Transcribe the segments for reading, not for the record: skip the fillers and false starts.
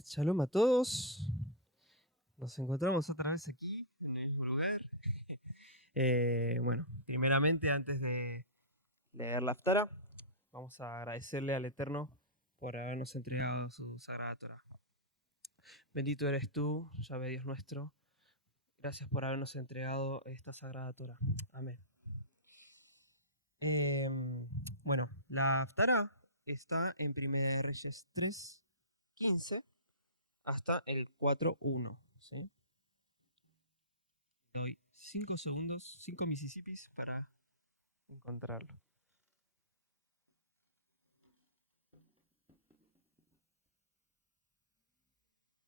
Shabbat Shalom a todos. Nos encontramos otra vez aquí, en el mismo lugar. Bueno, primeramente, antes de leer la Haftara, vamos a agradecerle al Eterno por habernos entregado su Sagrada Torah. Bendito eres tú, Yahvé Dios nuestro. Gracias por habernos entregado esta Sagrada Torah. Amén. Bueno, la Haftara está en 1 Reyes 3:15 hasta el 4:1, ¿sí? Doy 5 segundos, 5 Mississippis para encontrarlo.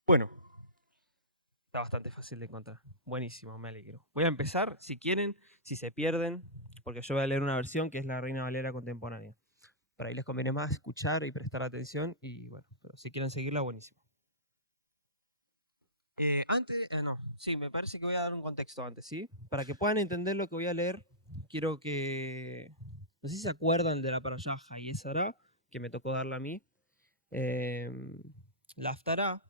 Bueno, está bastante fácil de encontrar. Buenísimo, me alegro. Voy a empezar, si quieren, si se pierden, porque yo voy a leer una versión que es la Reina Valera contemporánea. Por ahí les conviene más escuchar y prestar atención, y bueno, pero si quieren seguirla, buenísimo. Me parece que voy a dar un contexto antes, ¿sí? Para que puedan entender lo que voy a leer, quiero que... No sé si se acuerdan de la parashá Hayezara, que me tocó darla a mí. La Haftará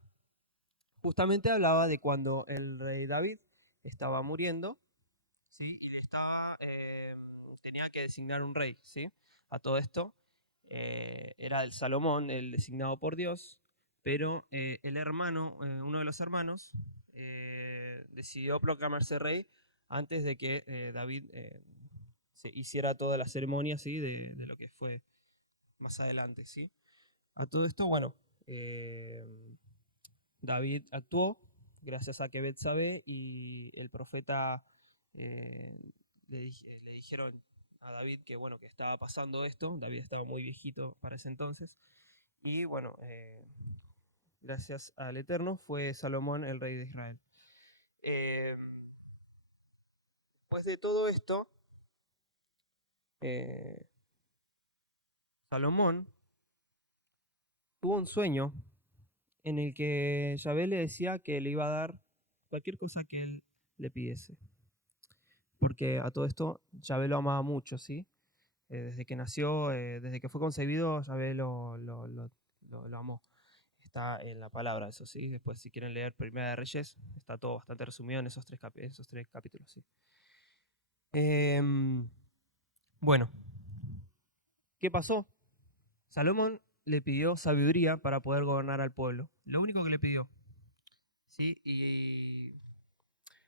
justamente hablaba de cuando el rey David estaba muriendo, ¿sí? Y tenía que designar un rey, ¿sí? A todo esto era el Salomón, el designado por Dios, pero el hermano, uno de los hermanos, decidió proclamarse rey antes de que David se hiciera toda la ceremonia, ¿sí? de lo que fue más adelante, ¿sí? A todo esto, bueno, David actuó gracias a que Betsabé y el profeta le dijeron a David que bueno, que estaba pasando esto. David estaba muy viejito para ese entonces. Y bueno, gracias al Eterno fue Salomón el rey de Israel. Después de todo esto, Salomón tuvo un sueño en el que Yahvé le decía que le iba a dar cualquier cosa que él le pidiese. Porque a todo esto Yahvé lo amaba mucho, ¿sí? Desde que nació, desde que fue concebido, Yahvé lo amó. Está en la palabra, eso sí. Después, si quieren leer Primera de Reyes, está todo bastante resumido en esos tres capítulos, ¿sí? Bueno, ¿qué pasó? Salomón le pidió sabiduría para poder gobernar al pueblo. Lo único que le pidió. ¿Sí? Y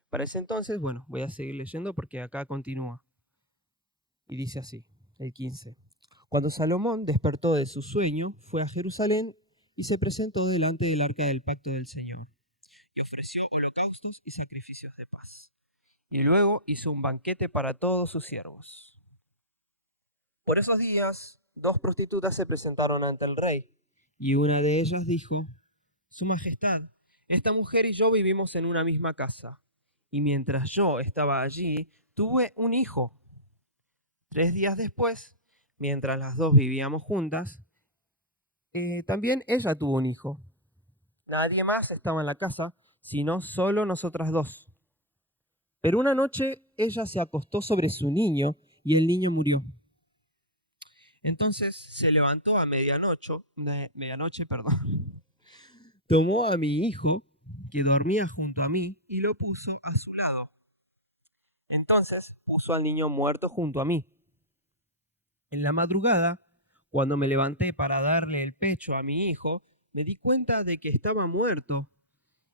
para ese entonces, bueno, voy a seguir leyendo porque acá continúa. Y dice así, el 15. Cuando Salomón despertó de su sueño, fue a Jerusalén y se presentó delante del arca del pacto del Señor, y ofreció holocaustos y sacrificios de paz. Y luego hizo un banquete para todos sus siervos. Por esos días, 2 prostitutas se presentaron ante el rey, y una de ellas dijo: Su Majestad, esta mujer y yo vivimos en una misma casa, y mientras yo estaba allí, tuve un hijo. 3 días después, mientras las dos vivíamos juntas, también ella tuvo un hijo. Nadie más estaba en la casa, sino solo nosotras dos. Pero una noche ella se acostó sobre su niño y el niño murió. Entonces se levantó a medianoche, tomó a mi hijo, que dormía junto a mí, y lo puso a su lado. Entonces puso al niño muerto junto a mí. En la madrugada, cuando me levanté para darle el pecho a mi hijo, me di cuenta de que estaba muerto.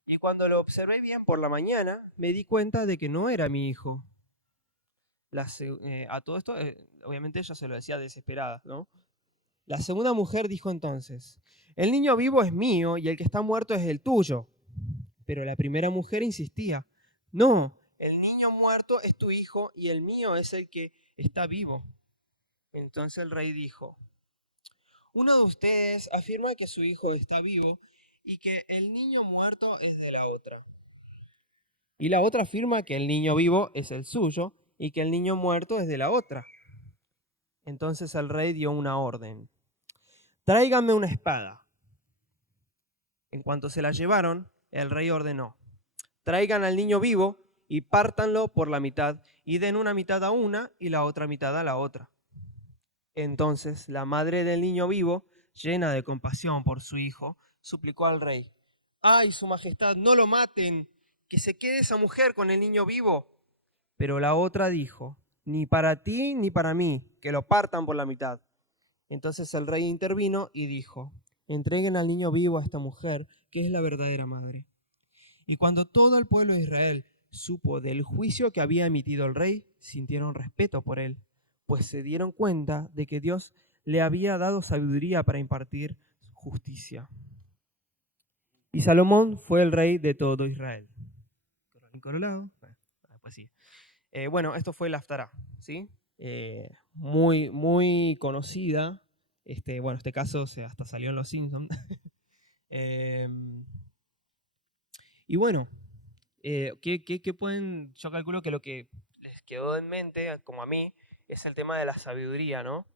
Y cuando lo observé bien por la mañana, me di cuenta de que no era mi hijo. A todo esto, obviamente ella se lo decía desesperada, ¿no? La segunda mujer dijo entonces: el niño vivo es mío y el que está muerto es el tuyo. Pero la primera mujer insistía: no, el niño muerto es tu hijo y el mío es el que está vivo. Entonces el rey dijo: uno de ustedes afirma que su hijo está vivo y que el niño muerto es de la otra. Y la otra afirma que el niño vivo es el suyo y que el niño muerto es de la otra. Entonces el rey dio una orden: tráiganme una espada. En cuanto se la llevaron, el rey ordenó: traigan al niño vivo y pártanlo por la mitad y den una mitad a una y la otra mitad a la otra. Entonces la madre del niño vivo, llena de compasión por su hijo, suplicó al rey: ay, su majestad, no lo maten, que se quede esa mujer con el niño vivo. Pero la otra dijo, ni para ti ni para mí, que lo partan por la mitad. Entonces el rey intervino y dijo, entreguen al niño vivo a esta mujer, que es la verdadera madre. Y cuando todo el pueblo de Israel supo del juicio que había emitido el rey, sintieron respeto por él, pues se dieron cuenta de que Dios le había dado sabiduría para impartir justicia. Y Salomón fue el rey de todo Israel. Corolado. Pues sí. Bueno, esto fue la Haftará, ¿sí? Muy, muy conocida. Bueno, este caso hasta salió en Los Simpsons. Y bueno, ¿qué pueden? Yo calculo que lo que les quedó en mente, como a mí, es el tema de la sabiduría, ¿no?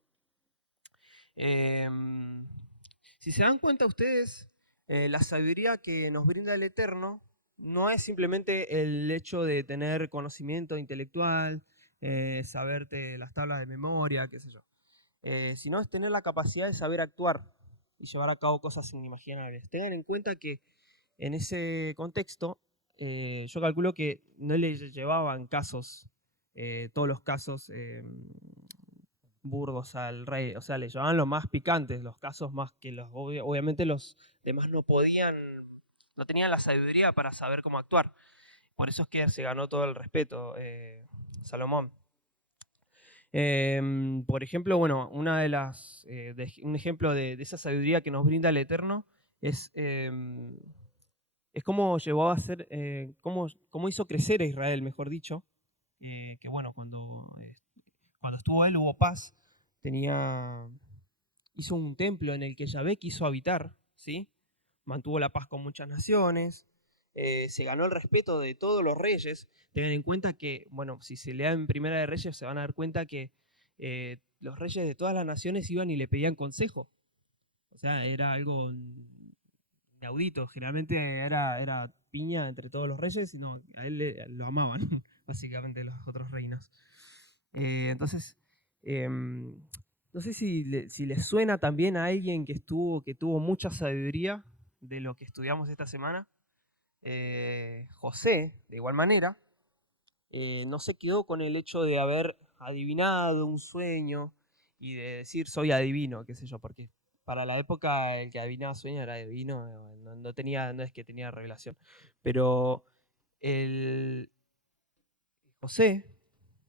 Si se dan cuenta ustedes, la sabiduría que nos brinda el Eterno no es simplemente el hecho de tener conocimiento intelectual, saberte las tablas de memoria, qué sé yo, sino es tener la capacidad de saber actuar y llevar a cabo cosas inimaginables. Tengan en cuenta que en ese contexto, yo calculo que no le llevaban casos, todos los casos burdos al rey, o sea, le llevaban los más picantes, los casos más que obviamente los demás no podían, no tenían la sabiduría para saber cómo actuar. Por eso es que se ganó todo el respeto Salomón. Por ejemplo, bueno, un ejemplo de esa sabiduría que nos brinda el Eterno es cómo llevó a ser, cómo hizo crecer a Israel, mejor dicho, que bueno, cuando estuvo él hubo paz, hizo un templo en el que Yahvé quiso habitar, ¿sí? Mantuvo la paz con muchas naciones, se ganó el respeto de todos los reyes. Tengan en cuenta que, bueno, si se leen en Primera de Reyes se van a dar cuenta que los reyes de todas las naciones iban y le pedían consejo. O sea, era algo inaudito. Generalmente era piña entre todos los reyes, y no, a él lo amaban, básicamente los otros reinos. Entonces, no sé si les suena también a alguien que tuvo mucha sabiduría de lo que estudiamos esta semana. José, de igual manera, no se quedó con el hecho de haber adivinado un sueño y de decir soy adivino, qué sé yo, porque para la época el que adivinaba sueños era adivino, no es que tenía revelación. Pero José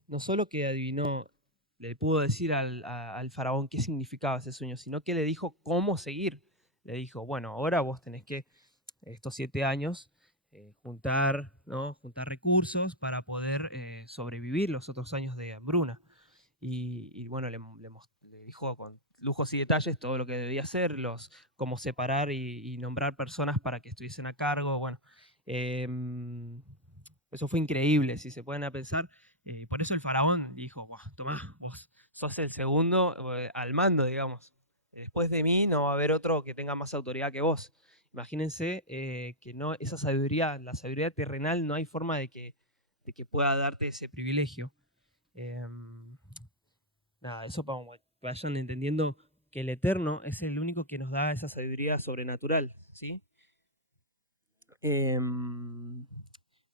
no solo que adivinó, le pudo decir al faraón qué significaba ese sueño, sino que le dijo cómo seguir. Le dijo, bueno, ahora vos tenés que, estos 7 años, juntar, ¿no? juntar recursos para poder sobrevivir los otros años de hambruna. Y bueno, le dijo con lujos y detalles todo lo que debía hacer, cómo separar y nombrar personas para que estuviesen a cargo. Bueno, eso fue increíble, si se pueden a pensar. Por eso el faraón dijo, tomá, vos sos el segundo al mando, digamos. Después de mí no va a haber otro que tenga más autoridad que vos. Imagínense que no, esa sabiduría, la sabiduría terrenal, no hay forma de que pueda darte ese privilegio. Nada, eso para que vayan entendiendo que el Eterno es el único que nos da esa sabiduría sobrenatural, ¿sí?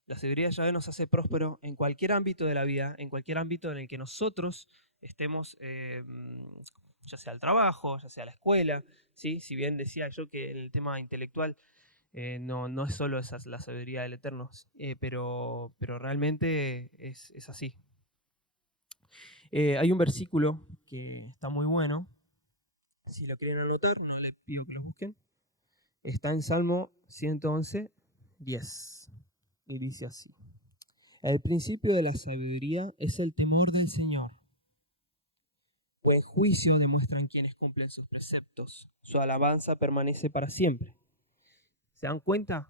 La sabiduría de Yahvé nos hace próspero en cualquier ámbito de la vida, en cualquier ámbito en el que nosotros estemos, ya sea el trabajo, ya sea la escuela, ¿sí? Si bien decía yo que en el tema intelectual no es solo la sabiduría del Eterno, pero realmente es así. Hay un versículo que está muy bueno, si lo quieren anotar, no les pido que lo busquen. Está en Salmo 111, 10. Y dice así. El principio de la sabiduría es el temor del Señor. Buen juicio demuestran quienes cumplen sus preceptos. Su alabanza permanece para siempre. ¿Se dan cuenta?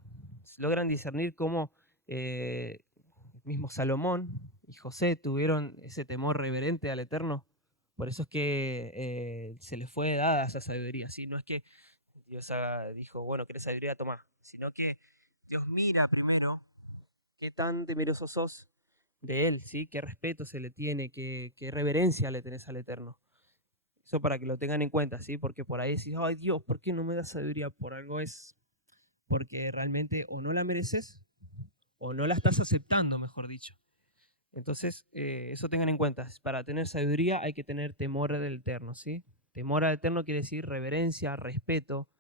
¿Logran discernir cómo el mismo Salomón y José tuvieron ese temor reverente al Eterno? Por eso es que se les fue dada esa sabiduría, ¿sí? No es que Dios dijo, bueno, ¿querés sabiduría? Tomá. Sino que Dios mira primero qué tan temeroso sos de Él, ¿sí? Qué respeto se le tiene, qué reverencia le tenés al Eterno. Eso para que lo tengan en cuenta, ¿sí? Porque por ahí decís, ay Dios, ¿por qué no me das sabiduría? Por algo es porque realmente o no la mereces o no la estás aceptando, mejor dicho. Entonces, eso tengan en cuenta. Para tener sabiduría hay que tener temor del Eterno, ¿sí? Temor al Eterno quiere decir reverencia, respeto,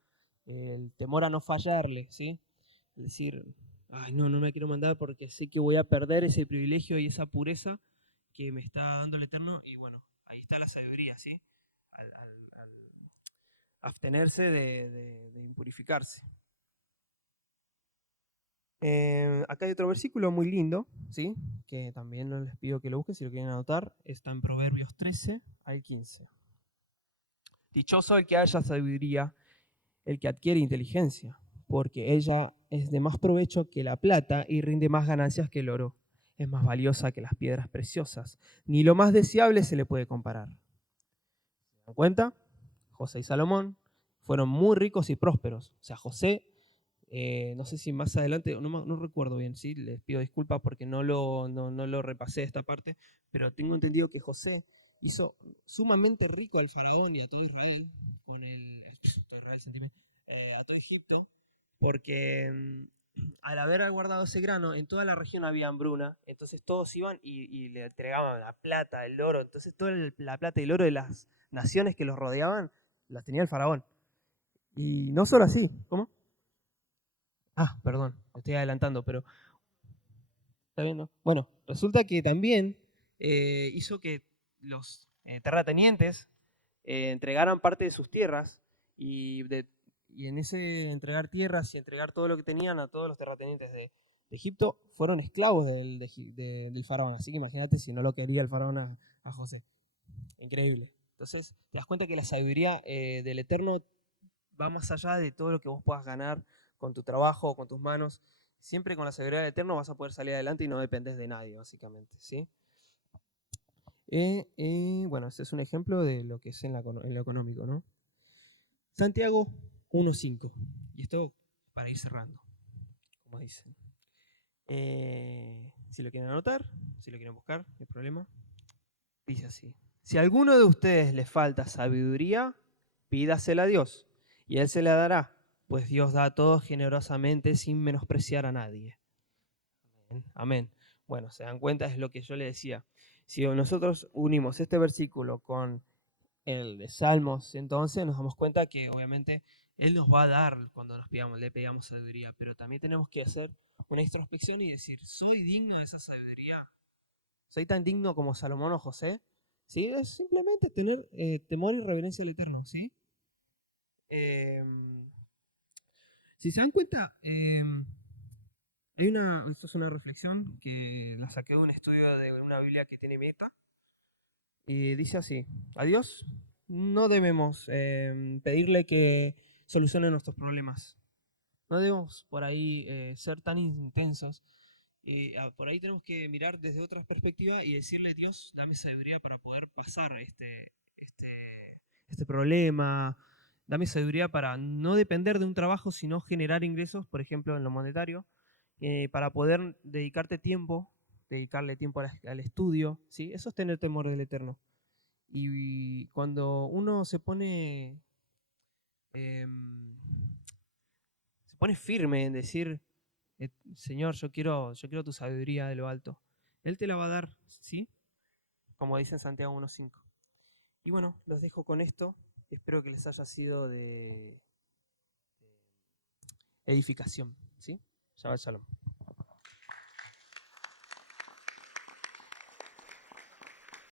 el temor a no fallarle, ¿sí? Es decir, ay, no me quiero mandar porque sé que voy a perder ese privilegio y esa pureza que me está dando el Eterno. Y bueno, ahí está la sabiduría, ¿sí? Al abstenerse de impurificarse. Acá hay otro versículo muy lindo, ¿sí? Que también les pido que lo busquen si lo quieren anotar. Está en Proverbios 13 al 15. Dichoso el que haya sabiduría, el que adquiere inteligencia, porque ella es de más provecho que la plata y rinde más ganancias que el oro. Es más valiosa que las piedras preciosas. Ni lo más deseable se le puede comparar. ¿Se dan cuenta? José y Salomón fueron muy ricos y prósperos. O sea, José, no sé si más adelante, no recuerdo bien, ¿sí? Les pido disculpas porque no lo repasé esta parte, pero tengo entendido que José hizo sumamente rico al faraón y a todo Israel, a todo Egipto, porque al haber guardado ese grano, en toda la región había hambruna, entonces todos iban y le entregaban la plata, el oro, entonces toda la plata y el oro de las naciones que los rodeaban, las tenía el faraón. Y no solo así, ¿cómo? Ah, perdón, me estoy adelantando, pero está viendo. Bueno, resulta que también hizo que los terratenientes entregaran parte de sus tierras y en ese entregar tierras y entregar todo lo que tenían a todos los terratenientes de Egipto, fueron esclavos del faraón. Así que imagínate si no lo quería el faraón a José. Increíble. Entonces, te das cuenta que la sabiduría del Eterno va más allá de todo lo que vos puedas ganar con tu trabajo o con tus manos. Siempre con la sabiduría del Eterno vas a poder salir adelante y no dependes de nadie, básicamente, ¿sí? Bueno, ese es un ejemplo de lo que es en lo económico, ¿no? Santiago 1.5. Y esto para ir cerrando, como dicen. Si lo quieren anotar, si lo quieren buscar, no hay problema. Dice así. Si a alguno de ustedes le falta sabiduría, pídasela a Dios, y Él se la dará, pues Dios da a todos generosamente sin menospreciar a nadie. Amén. Bueno, se dan cuenta, es lo que yo le decía. Si nosotros unimos este versículo con el de Salmos 111, nos damos cuenta que obviamente Él nos va a dar cuando le pedamos sabiduría, pero también tenemos que hacer una introspección y decir, ¿soy digno de esa sabiduría? ¿Soy tan digno como Salomón o José? ¿Sí? Es simplemente tener temor y reverencia al Eterno, ¿sí? Eh, si se dan cuenta, esto es una reflexión que la saqué de un estudio de una Biblia que tiene Meta, y dice así, a Dios no debemos pedirle que solucione nuestros problemas. No debemos por ahí ser tan intensos. Por ahí tenemos que mirar desde otra perspectiva y decirle, Dios, dame sabiduría para poder pasar este, este problema. Dame sabiduría para no depender de un trabajo, sino generar ingresos, por ejemplo, en lo monetario, para poder dedicarle tiempo al estudio. ¿Sí? Eso es tener temor del Eterno. Y cuando uno em, se pone firme en decir, Señor, yo quiero tu sabiduría de lo alto, Él te la va a dar, ¿sí? Como dice en Santiago 1.5. Y bueno, los dejo con esto. Espero que les haya sido de edificación, ¿sí? Shabbat Shalom.